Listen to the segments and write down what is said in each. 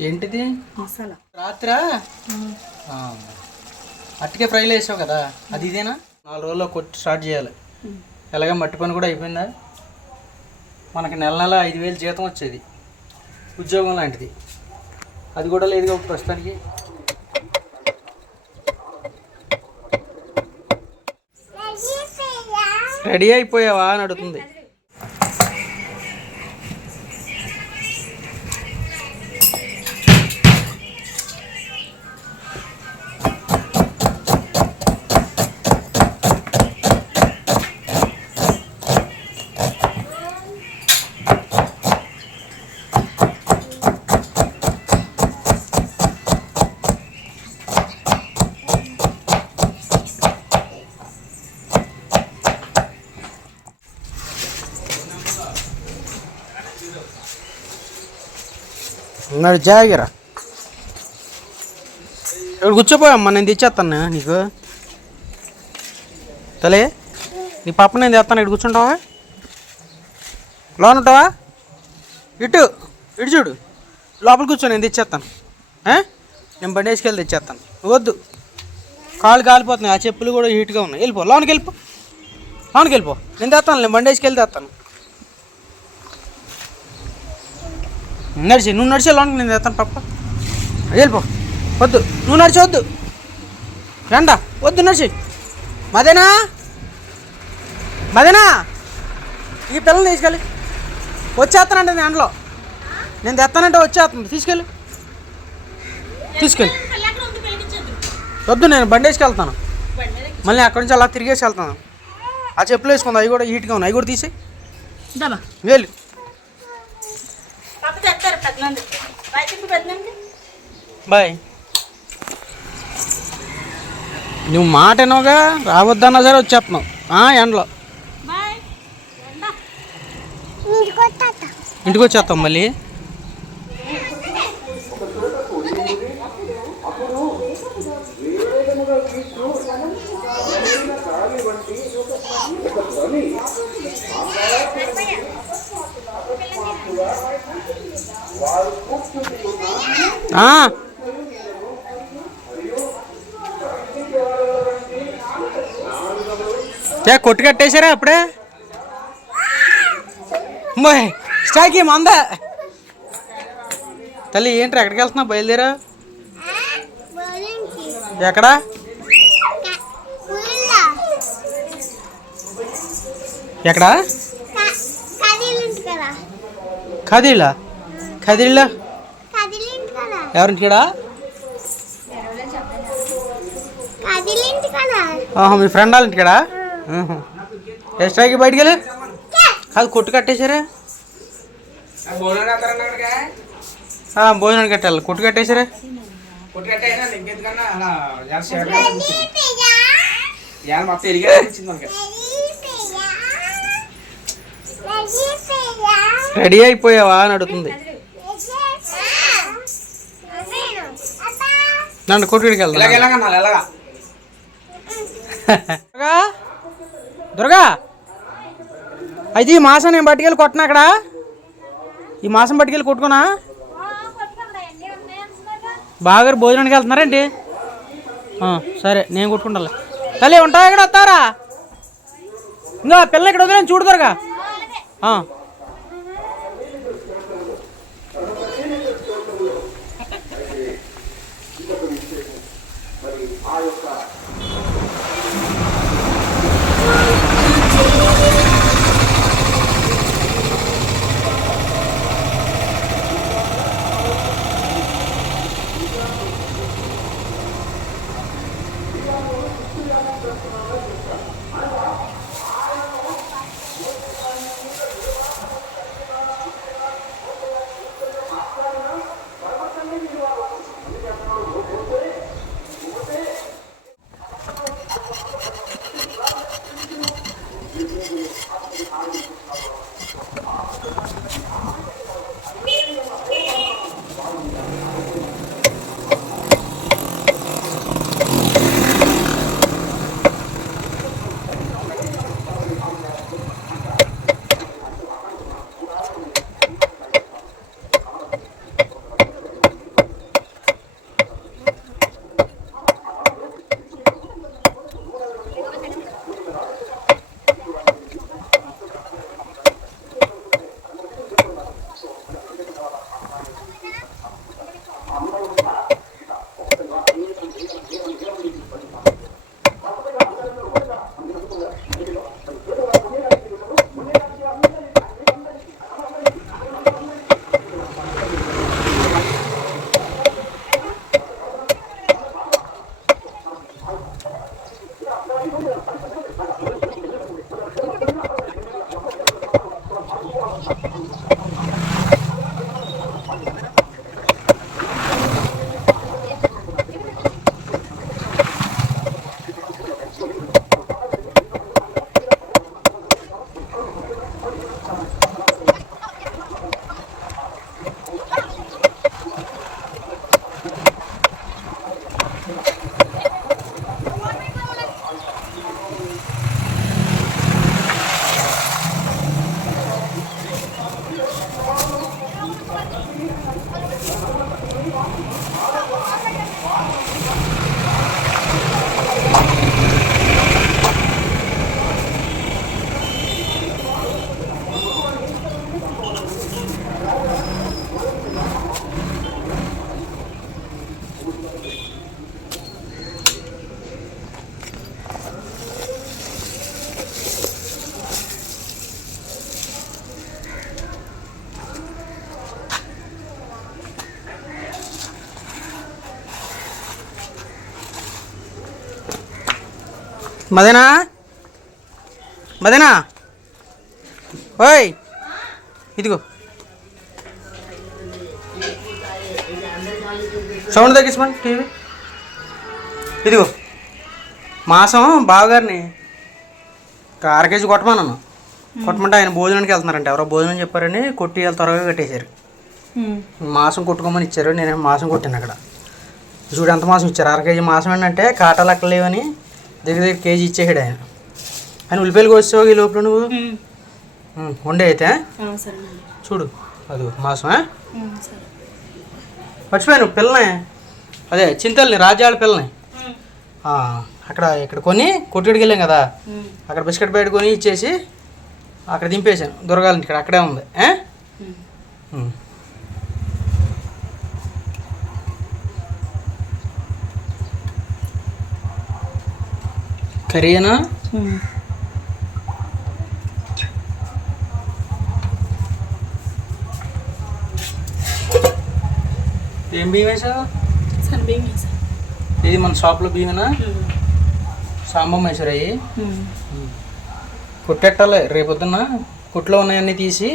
ఏంటిది? మసాలా. రాత్రా? ఆ. అట్టికే ఫ్రైలు వేసావు కదా? అది ఇదేనా? నాలుగు రోజుల్లో కొట్టి స్టార్ట్ చేయాలి. ఎలాగ మట్టి పని కూడా అయిపోయిందా? మనకి నెల నెల ఐదు వేలు జీతం వచ్చేది. ఉద్యోగం లాంటిది. అది కూడా లేదు కాబట్టి ప్రస్తుతానికి రెడీ అయిపోయావా అని అడుగుతుంది. ఉన్నాడు జాగిరా ఇక్కడ కూర్చోపోయమ్మా నేను తెచ్చేస్తాను నీకు తలే నీ పాప నేను తెస్తాను ఇక్కడ కూర్చుంటావా లోన్ ఉంటావా ఇటు ఇటు చూడు. లోపల కూర్చో నేను తెచ్చేస్తాను నేను బండి వేసుకెళ్ళి తెచ్చేస్తాను. వద్దు. కాళ్ళు కాలిపోతున్నాయి. ఆ చెప్పులు కూడా హీట్గా ఉన్నాయి. వెళ్ళిపో. లోనికి వెళ్ళిపో. లోనికి వెళ్ళిపో. నేను తెస్తాను. నేను బండి వేసుకెళ్ళి తెస్తాను. నడిచి నువ్వు నడిచే లోనికి నేను తెస్తాను పప్ప వెళ్ళిపో. వద్దు. నువ్వు నడిచి వద్దు. రండా. వద్దు నడిచి. మదేనా? మదేనా? ఈ పిల్లల్ని తీసుకెళ్ళి. వచ్చేస్తానంటే నేను అందులో నేను తెస్తానంటే వచ్చేస్తుంది. తీసుకెళ్ళి. తీసుకెళ్ళి. వద్దు నేను బండి వేసుకెళ్తాను మళ్ళీ అక్కడి నుంచి అలా తిరిగేసి వెళ్తాను. ఆ చెప్పులు వేసుకుంది అవి కూడా హీట్గా ఉన్నాయి. అవి కూడా తీసి దబా వెళ్ళి. బాయ్ నువ్వు మాట ఎనోగా రావద్దన్నా సరే వచ్చేస్తున్నావు. ఆ, ఎండలో. ఇంటికి వచ్చేస్తాం మళ్ళీ. ఏ కొట్టు కట్టేశారా అప్పుడే? స్టాకి మంద. తల్లి ఏంటి ఎక్కడికి వెళ్తున్నావు? బయలుదేరా. ఎక్కడా? ఎక్కడా? ఖదీళ్ళా ఖదీళ్ళ ఎవరింటికాడా ఆహా మీ ఫ్రెండ్ వాళ్ళ ఇంటికాడా? ఆహా. ఏ స్ట్రైక్ బయటికి వెళ్ళి. కాదు కొట్టు కట్టేశారా? ఆ, భోజనానికి కట్టాలి కొట్టు కట్టేశారా? రెడీ అయిపోయావా అని అడుగుతుంది. నన్ను కొట్టుడికి దుర్గా? దుర్గా? అయితే ఈ మాసం నేను పట్టుకెళ్ళి కొట్టను అక్కడ? ఈ మాసం పట్టుకెళ్ళి కొట్టుకున్నా? బాగా భోజనానికి వెళ్తున్నారేంటి? సరే నేను కొట్టుకుంటా తల్లి ఉంటావా ఇక్కడ? వస్తారా ఇంకా పిల్ల ఇక్కడ వదిలేని చూడు త్వరగా మదేనా? మదేనా? ఓయ్! ఇదిగో. సౌండ్ తగ్గించమని టీవీ. ఇదిగో. మాసం బావగారిని ఒక అర కేజీ కొట్టమన్నాను కొట్టమంటే ఆయన భోజనానికి వెళ్తున్నారంట. ఎవరో భోజనం చెప్పారని కొట్టి వాళ్ళు త్వరగా కట్టేశారు. మాసం కొట్టుకోమని ఇచ్చారు. నేను మాసం కొట్టాను అక్కడ. చూడు ఎంత మాసం ఇచ్చారు? అర కేజీ మాసం ఏంటంటే కాటాలు అక్కడ లేవని దగ్గర దగ్గర కేజీ ఇచ్చేసాడు ఆయన ఆయన ఉల్లిపాయలు కోసావు ఈ లోపల నువ్వు వండే అయితే చూడు అది మాసం మర్చిపోయాను పిల్లని అదే చింతల్ని రాజ్యాల పిల్లని అక్కడ ఇక్కడ కొని కొట్టుడికి వెళ్ళాం కదా అక్కడ బిస్కెట్ బయట కొని ఇచ్చేసి అక్కడ దింపేశాను దొరగాలి ఇక్కడ అక్కడే ఉంది కర్రీనా? ఏం బియ్యం వేసావు? సరే బియ్యం వేసా. ఇది మన షాప్లో బియ్యమేనా? సాంబార్ వేసారు అవి కొట్టెట్టాలి రేపొద్దున కొట్లో ఉన్నాయన్నీ తీసి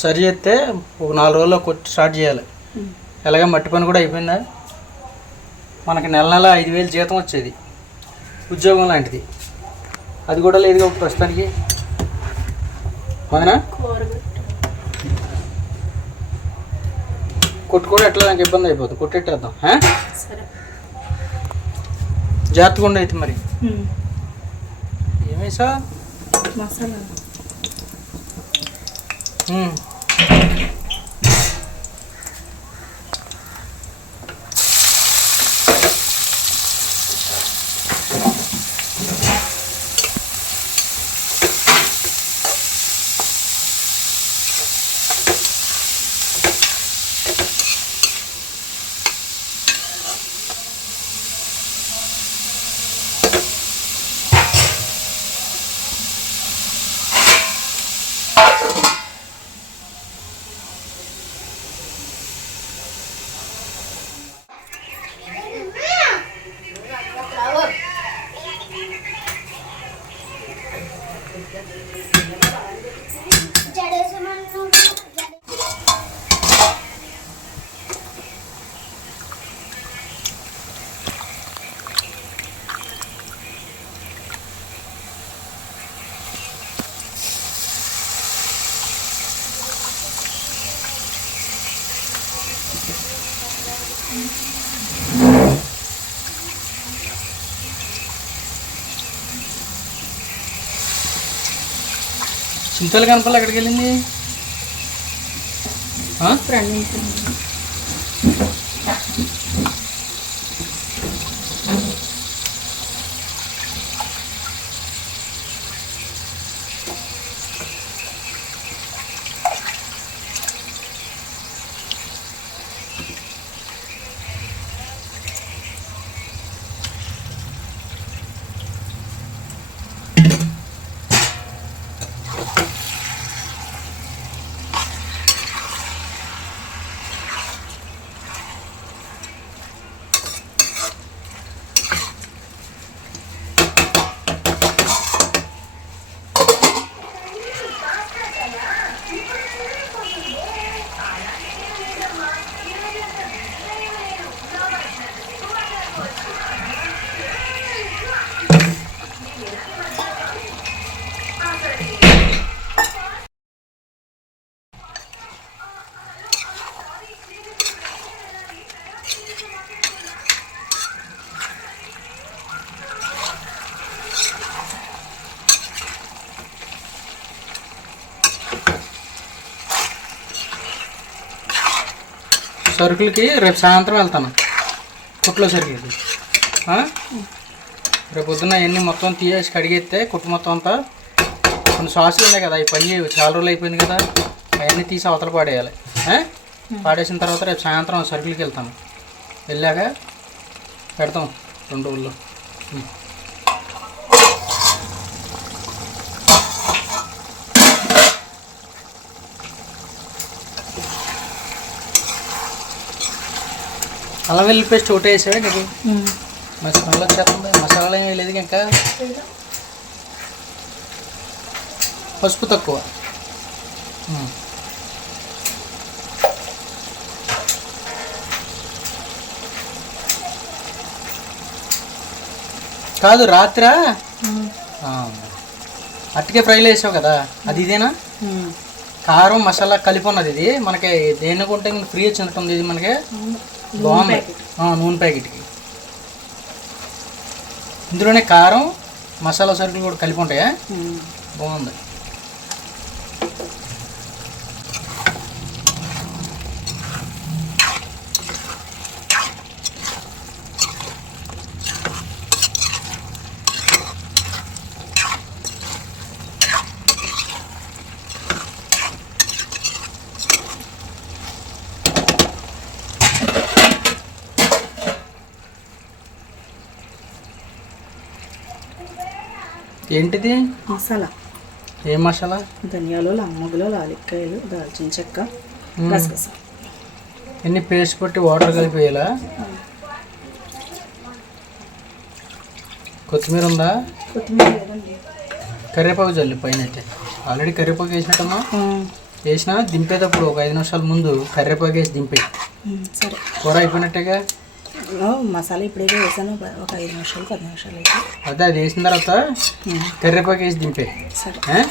సరి చేస్తే ఒక నాలుగు రోజుల్లో కొట్టి స్టార్ట్ చేయాలి. ఎలాగ మట్టి పని కూడా అయిపోయిందా? మనకి నెల నెల ఐదు వేలు జీతం వచ్చేది. ఉద్యోగం లాంటిది. అది కూడా లేదు ప్రస్తుతానికి. మదనా కొట్టుకోవడం ఎట్లా? నాకు ఇబ్బంది అయిపోతుంది. కొట్టెట్టేద్దాం. జాగ్రత్తగా ఉండే అయితే మరి. ఏమేసా మసాలా. చింతలు కనపల్లి ఎక్కడికి వెళ్ళింది? సరుకులకి రేపు సాయంత్రం వెళ్తాను. కుట్లో సరుకులకి రేపు పొద్దున్న అవన్నీ మొత్తం తీసేసి కడిగేస్తే కుట్టు మొత్తం అంతా కొన్ని సాసులు ఉన్నాయి కదా అవి పని చేయవు. చాలా రోజులు అయిపోయింది కదా అవన్నీ తీసి అవతల పాడేయాలి. పాడేసిన తర్వాత రేపు సాయంత్రం సరుకులకి వెళ్తాను. వెళ్ళాక పెడతాం రెండు రోజుల్లో. అల్లం వెల్లుల్లి పేస్ట్ ఒకటే వేసావే నీకు? మరి స్మెల్ వచ్చేస్తుంది. మసాలా ఏం లేదు ఇంకా. పసుపు తక్కువ. కాదు రాత్రా? అట్టికే ఫ్రైలు వేసావు కదా. అది ఇదేనా? కారం మసాలా కలిపి ఉన్నది ఇది. మనకి దేన్ని కొంటే ఫ్రీ వచ్చినట్టుంది ఇది మనకి. బాగుంది. ఆ, నూనె ప్యాకెట్కి ఇందులోనే కారం మసాలా సరుకులు కూడా కలిపి ఉంటాయా? బాగుంది. ఏంటిది? మసాలా. ఏం మసాలా? ధనియాలు లమ్మగులు లాలిక్కాయలు దాల్చిన చెక్క. గసగస. ఎన్ని పేస్ట్ కొట్టి వాటర్ కలిపి వేయాలా కొత్తిమీర ఉందా? కొత్తిమీర లేదండి. కరివేపాకు చల్లి పైన అయితే. ఆల్రెడీ కరివేపాకు వేసినట్టమ్మా? వేసినా దింపేటప్పుడు ఒక ఐదు నిమిషాల ముందు కరివేపాకు వేసి దింపే కూర అయిపోయినట్టేగా? మసాలా ఇప్పుడే వేసాను. ఒక- ఐదు నిమిషాలు పది నిమిషాలు అయితే. అదే అది వేసిన తర్వాత మ్మ్, కరివేపాకు వేసి దింపే. సరే.